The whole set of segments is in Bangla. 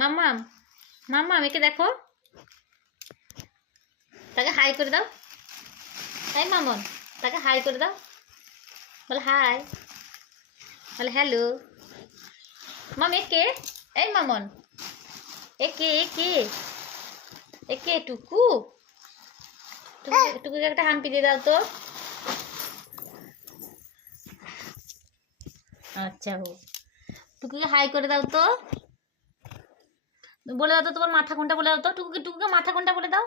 মাম্মাম মাম্মাম একে দেখো, তাকে হাই করে দাও। এই মামন, তাকে হাই করে দাও, বলে হাই, বলে হ্যালো। মাম একে, এই মামন একে একে একে টুকু, টুকুকে একটা হাম্পি দিয়ে দাও তো। আচ্ছা হো, টুকুকে হাই করে দাও তো, বলে দাও তো তোমার মাথা কোনটা, বলে দাও তো। টুকুকে টুকুকে মাথা কোনটা বলে দাও।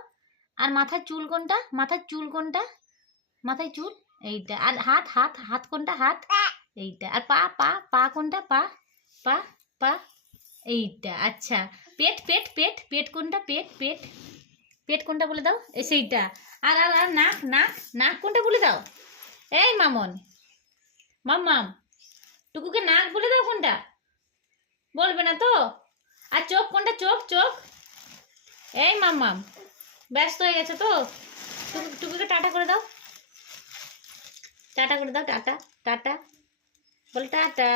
আর মাথার চুল কোনটা, মাথার চুল কোনটা, মাথায় চুল এইটা। আর হাত হাত হাত কোনটা, হাত এইটা। আর পা পা পা কোনটা, পা পা পা এইটা। আচ্ছা, পেট পেট পেট পেট কোনটা, পেট পেট পেট কোনটা বলে দাও, এই সেইটা। আর আর আর নাক নাক নাক কোনটা বলে দাও। এই মামন, মাম্মাম, টুকুকে নাক বলে দাও কোনটা, বলবে না তো। আর চোখ কোনটা, চোখ চোখ। এই মাম্মাম, ব্যস্ত হয়ে গেছে তো। টুকুকে টাটা করে দাও, টাটা করে দাও, টাটা টাটা, বলে টাটা,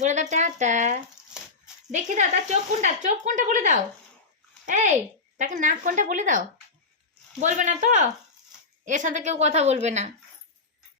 বলে দাও টাটা। দেখি দাও তার চোখ কোনটা, চোখ কোনটা বলে দাও। এই তাকে নাক কোনটা বলে দাও, বলবে না তো, এর সাথে কেউ কথা বলবে না।